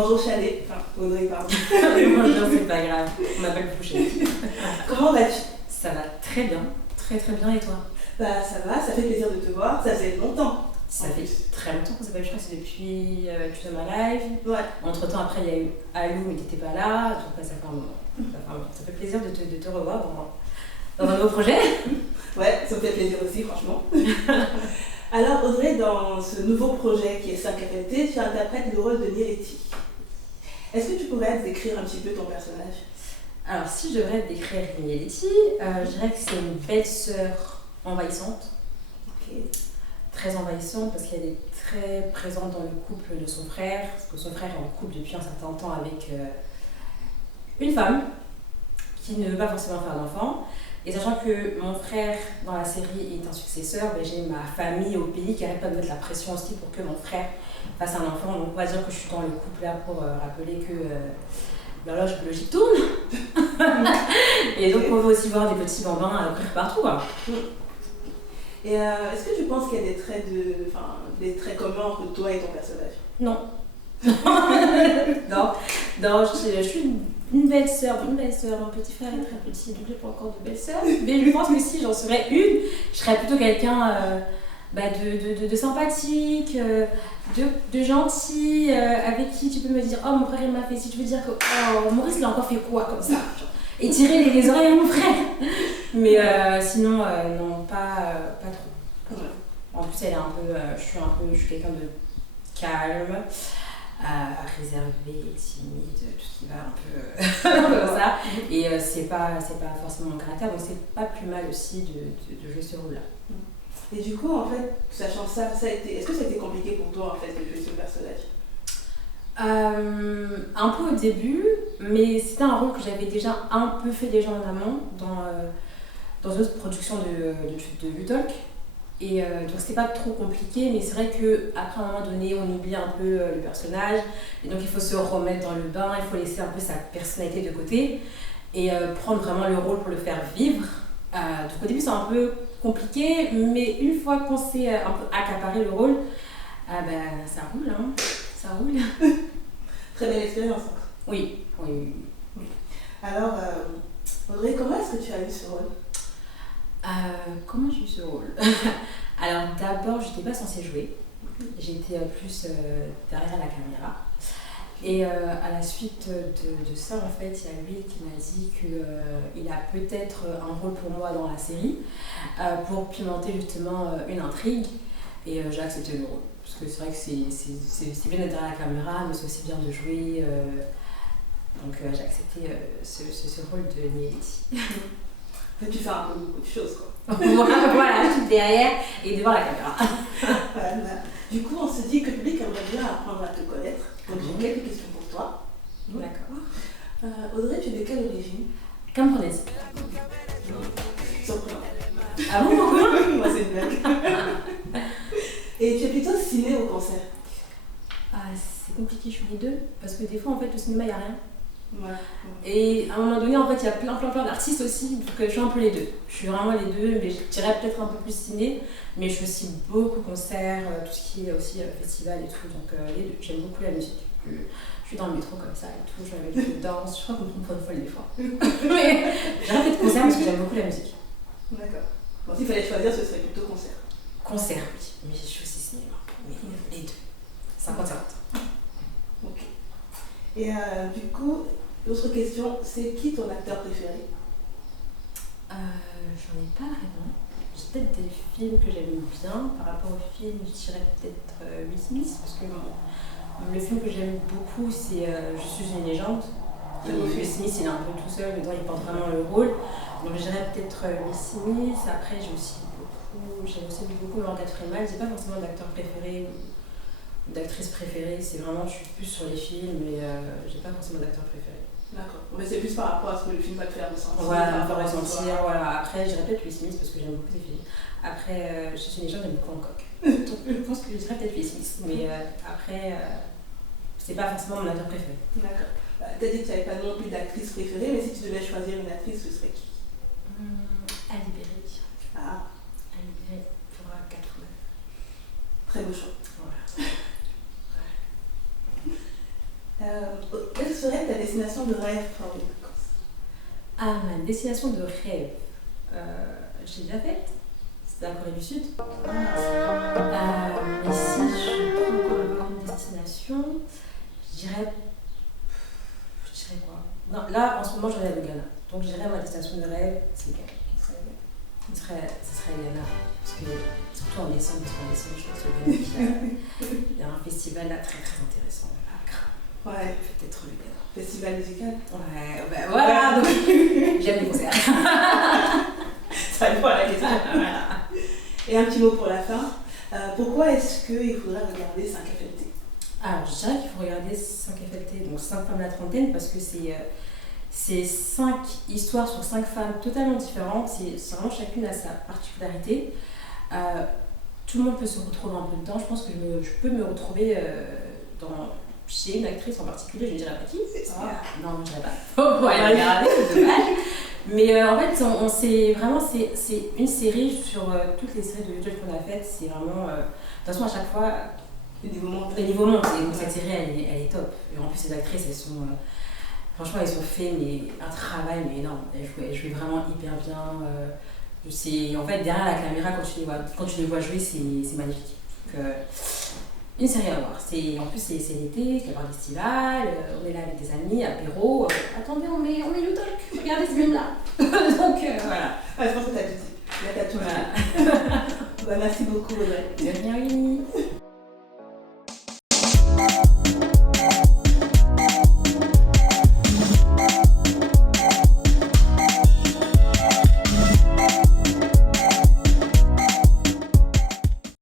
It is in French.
Bonjour Chalet, enfin Audrey, pardon. Bonjour, c'est pas grave, on m'appelle Fouché. Comment vas-tu? Ça va très bien, très très bien, et toi? Bah ça va, ça fait plaisir de te voir, ça faisait longtemps. Ça fait très longtemps qu'on s'est pas vu, je crois que c'est depuis Tu ma live. Ouais. Entre temps, après, il y a eu Alou, mais t'étais pas là, donc ça fait un moment. Ça fait plaisir de te revoir dans un nouveau projet. Ouais, ça me fait plaisir aussi, franchement. Alors Audrey, dans ce nouveau projet qui est 5FLT, tu interprètes le rôle de Nireti. Est-ce que tu pourrais décrire un petit peu ton personnage? Alors, si je devrais décrire Nireti, je dirais que c'est une belle sœur envahissante. Ok. Très envahissante parce qu'elle est très présente dans le couple de son frère, parce que son frère est en couple depuis un certain temps avec une femme qui ne veut pas forcément faire d'enfant. Et sachant que mon frère dans la série est un successeur, ben j'ai ma famille au pays qui arrête pas de mettre la pression aussi pour que mon frère fasse un enfant. Donc on va dire que je suis dans le couple là pour rappeler que l'horloge biologique tourne. Et donc on veut aussi voir des petits bambins courir partout, quoi. Et est-ce que tu penses qu'il y a des traits communs entre toi et ton personnage? Non. non, je suis une belle sœur. Mon petit frère est très petit, donc j'ai pas encore de belle sœur. Mais je pense que si j'en serais une, je serais plutôt quelqu'un de sympathique, de gentil, avec qui tu peux me dire oh mon frère il m'a fait ci, tu veux dire que oh Maurice il a encore fait quoi comme ça, et tirer les oreilles à mon frère. Mais sinon non, pas trop. Ouais. En plus elle est un peu, je suis quelqu'un de calme, réservé, timide, tout ce qui va un peu comme ça. Et c'est pas forcément mon caractère, donc c'est pas plus mal aussi de jouer ce rôle-là. Et du coup, en fait, sachant ça, est-ce que ça a été compliqué pour toi en fait de jouer ce personnage? Un peu au début, mais c'était un rôle que j'avais déjà un peu fait déjà en amont dans une autre production de U-Talk. Et donc c'était pas trop compliqué, mais c'est vrai qu'après un moment donné on oublie un peu le personnage, et donc il faut se remettre dans le bain, il faut laisser un peu sa personnalité de côté et prendre vraiment le rôle pour le faire vivre. Donc au début c'est un peu compliqué, mais une fois qu'on s'est un peu accaparé le rôle, ça roule, hein, ça roule. Très belle expérience. Oui. Alors Audrey, comment est-ce que tu as eu ce rôle? Comment j'ai eu ce rôle? Alors d'abord, je n'étais pas censée jouer. J'étais plus derrière la caméra. Et à la suite de ça, en fait, il y a lui qui m'a dit qu'il a peut-être un rôle pour moi dans la série pour pimenter justement une intrigue. Et j'ai accepté le rôle. Parce que c'est vrai que c'est bien d'être derrière la caméra, mais c'est aussi bien de jouer. Donc j'ai accepté ce rôle de Nireti. Tu fais un peu beaucoup de choses, quoi. Voilà, je suis derrière et devant la caméra. Voilà. Du coup, on se dit que le public aimerait bien apprendre à te connaître. Donc j'ai quelques questions pour toi. D'accord. Audrey, tu es de quelle origine? Camerounaise. Surprenant. Ah bon? Moi, c'est une blague. Et tu es plutôt ciné ou concert? C'est compliqué, je suis les deux. Parce que des fois, en fait, au cinéma, il n'y a rien. Ouais. Et à un moment donné, en fait, il y a plein d'artistes aussi, donc je suis un peu les deux. Je suis vraiment les deux, mais je dirais peut-être un peu plus ciné, mais je fais aussi beaucoup concerts, tout ce qui est aussi festival et tout, donc les deux. J'aime beaucoup la musique. Je suis dans le métro comme ça et tout, je vais avec une danse, je crois qu'on me prend pour une folle des fois. Mais j'arrête fait de concert parce que j'aime beaucoup la musique. D'accord. Bon, s'il fallait choisir, ce serait plutôt concert. Concert, oui, mais je suis aussi cinéma, mais les deux. 50-50. Ok. Et du coup, l'autre question, c'est qui ton acteur préféré? J'en ai pas vraiment. J'ai peut-être des films que j'aime bien. Par rapport au film, je dirais peut-être Will Smith, parce que le film que j'aime beaucoup, c'est Je suis une légende. Et Will Smith, il est un peu tout seul, dedans il porte vraiment le rôle. Donc je dirais peut-être Will Smith. Après, j'aime aussi beaucoup Morgan Freeman. J'ai pas forcément d'acteur préféré ou d'actrice préférée. C'est vraiment, je suis plus sur les films, mais j'ai pas forcément d'acteur préféré. D'accord. Mais c'est plus par rapport à ce que le film va te faire ressentir. Voilà, faire ressentir, voilà. Après, je dirais peut-être Will Smith parce que j'aime beaucoup ses films. Après, Je suis une légende, j'aime beaucoup Hancock. Donc je pense que je dirais peut-être Will Smith. Mais après, c'est pas forcément mon acteur préféré. D'accord. T'as dit que tu n'avais pas non plus d'actrice préférée, mais si tu devais choisir une actrice, ce serait qui? Ali Berry. Ah. Ali Berry pour Très beau choix. Voilà. Quelle serait ta destination de rêve pour les vacances? Ah, ma destination de rêve, j'ai déjà fait. C'est la Corée du Sud. Mais si je peux encore avoir une destination, je dirais quoi? Non, là, en ce moment, je regarde le Ghana. Donc, je dirais ma destination de rêve, c'est Ghana. Ce serait Ghana. Parce que, surtout en décembre, je pense que il y a un festival là très très intéressant. Ouais. Peut-être le Ghana. Festival musical. Ouais, ben voilà, donc j'aime les concerts. Ça va la question. Voilà. Et un petit mot pour la fin. Pourquoi est-ce qu'il faudrait regarder 5FLT? Alors, je dirais qu'il faut regarder 5FLT, donc 5 femmes de la trentaine, parce que c'est 5 histoires sur 5 femmes totalement différentes. C'est vraiment chacune a sa particularité. Tout le monde peut se retrouver un peu dedans. Je pense que je peux me retrouver chez une actrice en particulier. Je ne dirais pas qui. Non, je ne dirais pas. Faut aller regarder, c'est dommage. Mais en fait, c'est une série sur toutes les séries de YouTube qu'on a faites. C'est vraiment. De toute façon, à chaque fois. Les niveaux montent. Et donc, cette série, elle est top. Et en plus, ces actrices, elles sont. Franchement, ils ont fait un travail énorme. Elles jouaient vraiment hyper bien. En fait, derrière la caméra, quand tu les vois jouer, c'est magnifique. Donc, une série à voir. En plus, c'est l'été, c'est l'heure d'estival, on est là avec des amis, apéro. Attendez, on met le talk. Regardez ce film-là. Donc, voilà. Ouais, je pense que t'as tout dit. Là, t'as tout dit. Merci beaucoup, Audrey. De rien,